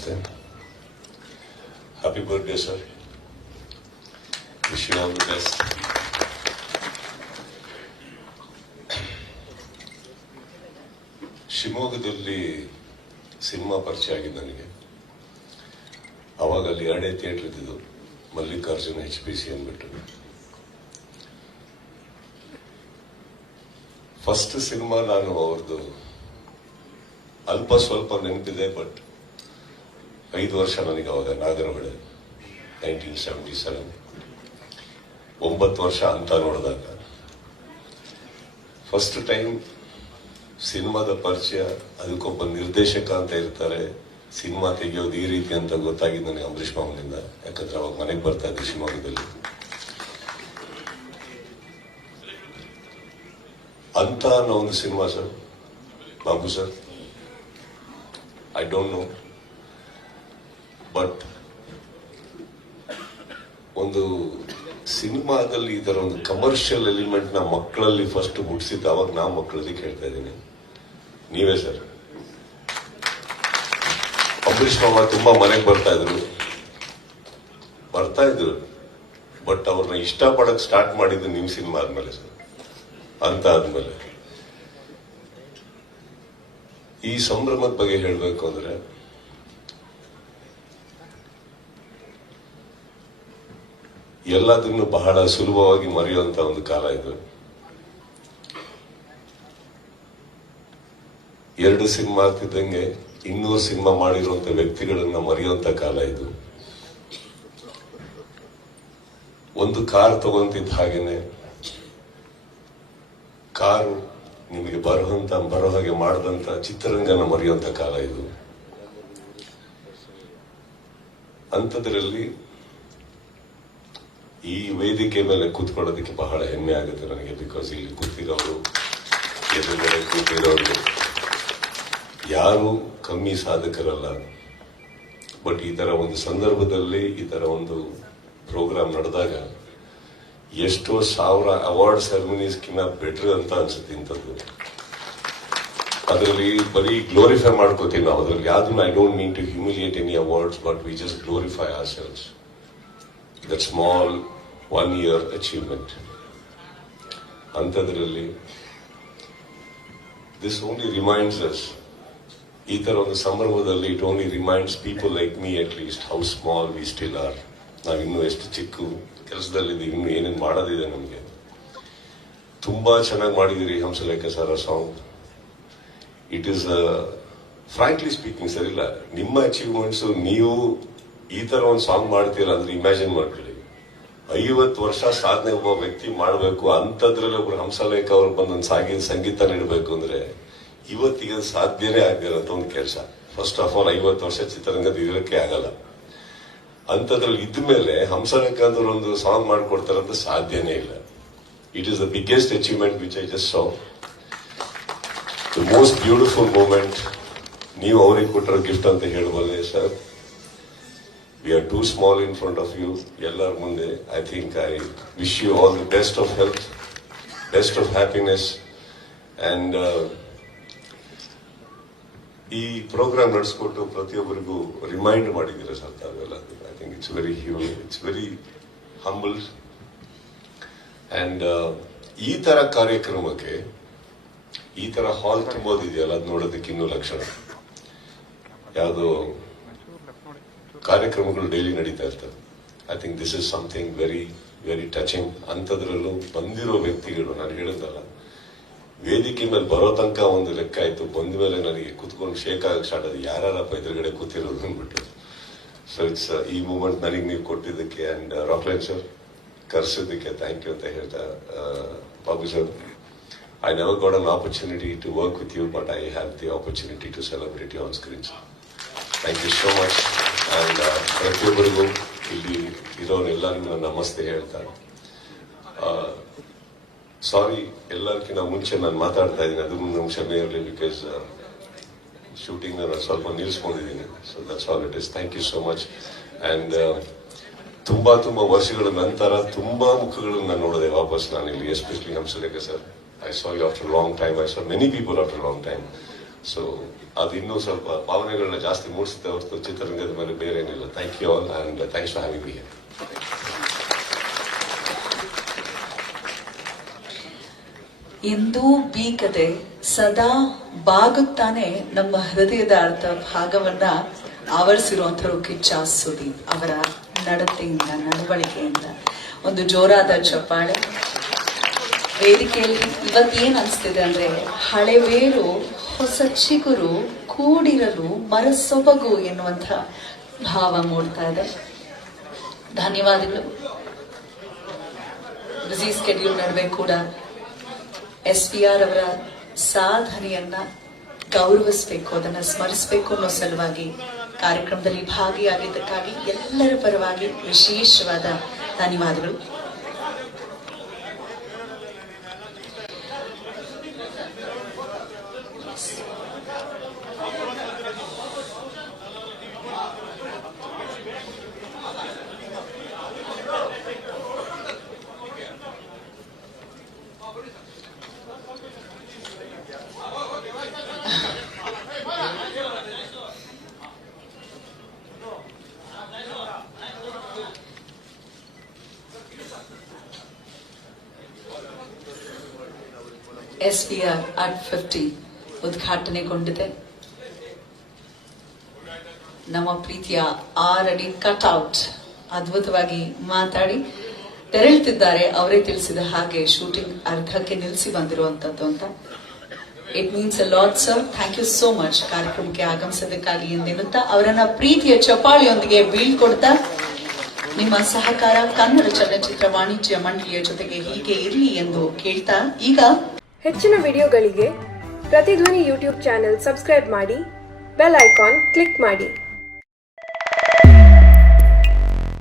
ನಮಸ್ತೆ. Happy birthday sir. Wish you all the best. ಶಿವಮೊಗ್ಗದಲ್ಲಿ cinema ಪರಿಚಯ ಆಗಿದ್ದು ನನಗೆ. ಅವಾಗ ಅಲ್ಲಿ 2 ಥಿಯೇಟರ್ ಇದ್ದಿದ್ದು, ಮಲ್ಲಿಕಾರ್ಜುನ HPC ಅಂದ್ಬಿಟ್ಟು. ಫಸ್ಟ್ ಸಿನಿಮಾ ನಾನು ಅವ್ರದ್ದು ಅಲ್ಪ ಸ್ವಲ್ಪ ನೆನಪಿದೆ, ಬಟ್ 5 ವರ್ಷ ನನಗೆ ಅವಾಗ ನಾಗರಹೊಳೆ 1977, 9 ವರ್ಷ ಅಂತ ನೋಡಿದಾಗ ಫಸ್ಟ್ ಟೈಮ್ ಸಿನಿಮಾದ ಪರಿಚಯ. ಅದಕ್ಕೊಬ್ಬ ನಿರ್ದೇಶಕ ಅಂತ ಇರ್ತಾರೆ, ಸಿನಿಮಾ ತೆಗೆಯೋದು ಈ ರೀತಿ ಅಂತ ಗೊತ್ತಾಗಿದ್ದು ನನಗೆ ಅಂಬರೀಷ್ ಮಾಮನಿಂದ. ಯಾಕಂದ್ರೆ ಅವಾಗ ಮನೆಗೆ ಬರ್ತಾ ಇದ್ದೆ ಶಿವಮೊಗ್ಗದಲ್ಲಿ. ಅಂತ ಅನ್ನೋ ಒಂದು cinema sir, Babu sir, I don't know, but ಒಂದು ಸಿನಿಮಾದಲ್ಲಿ ಈ ತರ ಒಂದು ಕಮರ್ಷಿಯಲ್ ಎಲಿಮೆಂಟ್ ನ ಮಕ್ಕಳಲ್ಲಿ ಫಸ್ಟ್ ಹುಟ್ಟಿಸಿದ್ದು ಅವಾಗ ನಾವು ಮಕ್ಕಳಲ್ಲಿ ಕೇಳ್ತಾ ಇದ್ದೀನಿ. ನೀವೇ ಸರ್. ಅಂಬರೀಷ್ ಮಾಮ ತುಂಬಾ ಮನೆಗೆ ಬರ್ತಾ ಇದ್ರು, ಬಟ್ ಅವ್ರನ್ನ ಇಷ್ಟಪಡಕ್ ಸ್ಟಾರ್ಟ್ ಮಾಡಿದ್ದು ನಿಮ್ ಸಿನಿಮಾ ಆದ್ಮೇಲೆ ಸರ್. ಅಂತ ಆದ್ಮೇಲೆ ಈ ಸಂಭ್ರಮದ ಬಗ್ಗೆ ಹೇಳಬೇಕು ಅಂದ್ರೆ, ಎಲ್ಲದನ್ನು ಬಹಳ ಸುಲಭವಾಗಿ ಮರೆಯುವಂತ ಒಂದು ಕಾಲ ಇದು. 2 ಸಿನಿಮಾ ಆಗ್ತಿದ್ದಂಗೆ 200 ಸಿನಿಮಾ ಮಾಡಿರುವಂತ ವ್ಯಕ್ತಿಗಳನ್ನ ಮರೆಯುವಂತ ಕಾಲ ಇದು. ಒಂದು ಕಾರ್ ತಗೊಂತಿದ್ದ ಹಾಗೇನೆ ಕಾರು ನಿಮಗೆ ಬರೋ ಹಾಗೆ ಮಾಡದಂತ ಚಿತ್ರರಂಗನ ಮರೆಯುವಂತ ಕಾಲ ಇದು. ಅಂಥದ್ರಲ್ಲಿ ಈ ವೇದಿಕೆ ಮೇಲೆ ಕೂತ್ಕೊಳ್ಳೋದಕ್ಕೆ ಬಹಳ ಹೆಮ್ಮೆ ಆಗುತ್ತೆ ನನಗೆ. ಬಿಕಾಸ್ ಇಲ್ಲಿ ಕೂತಿರೋರು, ಎದುರುಗಡೆ ಕೂತಿರೋರು ಯಾರು ಕಮ್ಮಿ ಸಾಧಕರಲ್ಲ. ಬಟ್ ಈ ತರ ಒಂದು ಸಂದರ್ಭದಲ್ಲಿ ಈ ತರ ಒಂದು ಪ್ರೋಗ್ರಾಮ್ ನಡೆದಾಗ ಎಷ್ಟೋ 1000 ಅವಾರ್ಡ್ ಸೆರೆಮನೀಸ್ಕಿನ್ನ ಬೆಟರ್ ಅಂತ ಅನ್ಸುತ್ತೆ ಇಂಥದ್ದು. ಅದರಲ್ಲಿ ಬರೀ ಗ್ಲೋರಿಫೈ ಮಾಡ್ಕೋತೀವಿ ನಾವು. ಅದ್ರಲ್ಲಿ ಯಾವ್ದನ್ನ I don't mean to humiliate any awards, but we just glorify ourselves. That small 1 year achievement. ಅಂಥದ್ರಲ್ಲಿ ದಿಸ್ ಓನ್ಲಿ ರಿಮೈಂಡ್ಸ್ ಅಸ್, ಈ ತರ ಒಂದು ಸಂದರ್ಭದಲ್ಲಿ it only reminds people like me at least how small we still are. ನಾವಿನ್ನೂ ಎಷ್ಟು ಚಿಕ್ಕ ಕೆಲಸದಲ್ಲಿದ್ದೀವಿ, ಇನ್ನೂ ಏನೇನು ಮಾಡೋದಿದೆ ನಮಗೆ. ತುಂಬಾ ಚೆನ್ನಾಗಿ ಮಾಡಿದಿರಿ Hamsalekha sir song. It is frankly speaking sir, ಇಲ್ಲ ನಿಮ್ಮ ಅಚೀವ್ಮೆಂಟ್ಸ್, ನೀವು ಈ ತರ ಒಂದು ಸಾಂಗ್ ಮಾಡ್ತೀರಾ ಅಂದ್ರೆ ಇಮ್ಯಾಜಿನ್ ಮಾಡ್ಕೊಳ್ಳಿ. 50 ವರ್ಷ ಸಾಧನೆ ಒಬ್ಬ ವ್ಯಕ್ತಿ ಮಾಡಬೇಕು, ಅಂಥದ್ರಲ್ಲಿ ಒಬ್ರು ಹಂಸಲೇಖ ಅವ್ರು ಬಂದೊಂದು ಸಂಗೀತ ನೀಡಬೇಕು ಅಂದ್ರೆ ಇವತ್ತಿಗೆ ಸಾಧ್ಯನೇ ಆಗಿರೋಂಥ ಒಂದು ಕೆಲಸ. ಫಸ್ಟ್ ಆಫ್ ಆಲ್ 50 ವರ್ಷ ಚಿತ್ರರಂಗದ ಇರೋಕೆ ಆಗಲ್ಲ. ಅಂಥದ್ರಲ್ಲಿ ಇದ್ಮೇಲೆ ಹಂಸಲೇಖ ಅಂದ್ರೆ ಒಂದು ಸಾಂಗ್ ಮಾಡ್ಕೊಡ್ತಾರಂತ ಸಾಧ್ಯನೇ ಇಲ್ಲ. It is the biggest achievement which I just saw. The most beautiful moment. ನೀವು ಅವ್ರಿಗೆ ಕೊಟ್ಟಿರೋ ಗಿಫ್ಟ್ ಅಂತ ಹೇಳ್ಬೋದೇ sir. We are too small in front of you. Ellar munde, I think I wish you all the best of health, best of happiness, and ಈ program ನಡೆಸ್ಕೊಟ್ಟು ಪ್ರತಿಯೊಬ್ಬರಿಗೂ remind ಮಾಡಿದ್ದೀರಾ sir ತಾವೆಲ್ಲ. I think it's very humble. And ಈ ತರ ಕಾರ್ಯಕ್ರಮಕ್ಕೆ ಈ ತರ ಹಾಲ್ ತುಂಬೋದಿದೆಯಲ್ಲ, ಅದು ನೋಡೋದಕ್ಕೆ ಇನ್ನೂ ಲಕ್ಷಣ. ಯಾವುದೋ ಕಾರ್ಯಕ್ರಮಗಳು ಡೈಲಿ ನಡೀತಾ ಇರ್ತವೆ. I think this is something very very touching. ಅಂಥದ್ರಲ್ಲೂ ಬಂದಿರೋ ವ್ಯಕ್ತಿಗಳು, ನಾನು ಹೇಳಿದ್ನಲ್ಲ, ವೇದಿಕೆ ಮೇಲೆ ಬರೋ ತನಕ ಒಂದು ಲೆಕ್ಕ ಆಯ್ತು, ಬಂದ ಮೇಲೆ ನನಗೆ ಕುತ್ಕೊಂಡು ಶೇಕ್ ಆಗಕ್ಕೆ ಸ್ಟಾರ್ಟ್ ಆದ, ಯಾರಪ್ಪ ಎದುರುಗಡೆ ಕೂತಿರೋದು ಅಂದ್ಬಿಟ್ಟು. ಸೊ ಇಟ್ಸ್ ಈ ಮೂಮೆಂಟ್ ನನಗೆ ನೀವು ಕೊಟ್ಟಿದ್ದಕ್ಕೆ ಅಂಡ್ ರಾಕ್ಲೈನ್ ಸರ್ ಕರೆಸಿದ್ದಕ್ಕೆ ಥ್ಯಾಂಕ್ ಯು ಅಂತ ಹೇಳ್ತಾ, Babu sir, I never got an opportunity to work with you, but I have the opportunity to celebrate you on screen. Thank you so much. And ಪ್ರತಿಯೊಬ್ಬರಿಗೂ ಇಲ್ಲಿ ಇರೋರೆಲ್ಲರಿಗೂ ನಾನು ನಮಸ್ತೆ ಹೇಳ್ತಾರೆ. ಸಾರಿ, ಎಲ್ಲರಿಗಿಂತ ಮುಂಚೆ ನಾನು ಮಾತಾಡ್ತಾ ಇದ್ದೀನಿ, ಅದು ನಮ್ಮ ಕ್ಷಮೆ ಇರಲಿ. ಬಿಕಾಸ್ ಶೂಟಿಂಗ್ ನಾನು ಸ್ವಲ್ಪ ನಿಲ್ಲಿಸ್ಕೊಂಡಿದ್ದೀನಿ. So that's all it is. Thank you so much. And ತುಂಬಾ ವರ್ಷಗಳ ನಂತರ ತುಂಬಾ ಮುಖಗಳನ್ನು ನಾನು ನೋಡಿದೆ ವಾಪಸ್ ನಾನು ಇಲ್ಲಿ, especially Hamsalekha sir. I saw you after long time. I saw many people after long time. So ಅದು ಇನ್ನೂ ಸ್ವಲ್ಪ ಭಾವನೆಗಳನ್ನ ಜಾಸ್ತಿ ಮೂಡಿಸುತ್ತೆ ಹೊರತು ಚಿತ್ರರಂಗದ ಮೇಲೆ ಬೇರೆ ಏನಿಲ್ಲ. Thank you all and thanks for having me here. ಎಂದೂ ಬೀಗದೆ ಸದಾ ಬಾಗುತ್ತಾನೆ ನಮ್ಮ ಹೃದಯದ ಅರ್ಧ ಭಾಗವನ್ನ ಆವರಿಸಿರುವಂತರು ಕಿಚ್ಚ ಸುದೀಪ್ ಅವರ ನಡತೆಯಿಂದ, ನಡವಳಿಕೆಯಿಂದ ಒಂದು ಜೋರಾದ ಚಪ್ಪಾಳೆ. ವೇದಿಕೆಯಲ್ಲಿ ಇವತ್ತೇನ್ ಅನ್ಸ್ತಿದೆ ಅಂದ್ರೆ, ಹಳೆವೇರು ಹೊಸ ಚಿಗುರು ಕೂಡಿರಲು ಮರಸೊಬಗು ಎನ್ನುವಂಥ ಭಾವ ಮೂಡ್ತಾ ಇದೆ. ಧನ್ಯವಾದಗಳು. ಬ್ಯುಸಿ ಸ್ಕೆಡ್ಯೂಲ್ ನಡುವೆ ಕೂಡ SPR ಅವರ ಸಾಧನೆಯನ್ನ ಗೌರವಿಸಬೇಕು, ಅದನ್ನ ಸ್ಮರಿಸಬೇಕು ಅನ್ನೋ ಸಲುವಾಗಿ ಕಾರ್ಯಕ್ರಮದಲ್ಲಿ ಭಾಗಿಯಾಗಿದ್ದಕ್ಕಾಗಿ ಎಲ್ಲರ ಪರವಾಗಿ ವಿಶೇಷವಾದ ಧನ್ಯವಾದಗಳು. SPR at 50 ಉದ್ಘಾಟನೆಗೊಂಡಿದೆ. ನಮ್ಮ ಪ್ರೀತಿಯ 6 ಅಡಿ ಕಟ್ಔಟ್ ಅದ್ಭುತವಾಗಿ ಮಾತಾಡಿ ತೆರಳುತ್ತಿದ್ದಾರೆ. ಅವರೇ ತಿಳಿಸಿದ ಹಾಗೆ ಶೂಟಿಂಗ್ ಅರ್ಧಕ್ಕೆ ನಿಲ್ಲಿಸಿ ಬಂದಿರುವಂತದ್ದು ಅಂತ. It means a lot sir. Thank you so much ಕಾರ್ಯಕ್ರಮಕ್ಕೆ ಆಗಮಿಸೋದಕ್ಕಾಗಿ ಎಂದೆನ್ನುತ್ತಾ ಅವರನ್ನ ಪ್ರೀತಿಯ ಚಪಾಳಿಯೊಂದಿಗೆ ಬೀಳ್ಕೊಡ್ತಾ, ನಿಮ್ಮ ಸಹಕಾರ ಕನ್ನಡ ಚಲನಚಿತ್ರ ವಾಣಿಜ್ಯ ಮಂಡಳಿಯ ಜೊತೆಗೆ ಹೀಗೆ ಇರಲಿ ಎಂದು ಕೇಳ್ತಾ, ಈಗ ಹೆಚ್ಚಿನ ವಿಡಿಯೋಗಳಿಗೆ ಪ್ರತಿಧ್ವನಿ ಯೂಟ್ಯೂಬ್ ಚಾನೆಲ್ ಸಬ್ಸ್ಕ್ರೈಬ್ ಮಾಡಿ, ಬೆಲ್ ಐಕಾನ್ ಕ್ಲಿಕ್ ಮಾಡಿ.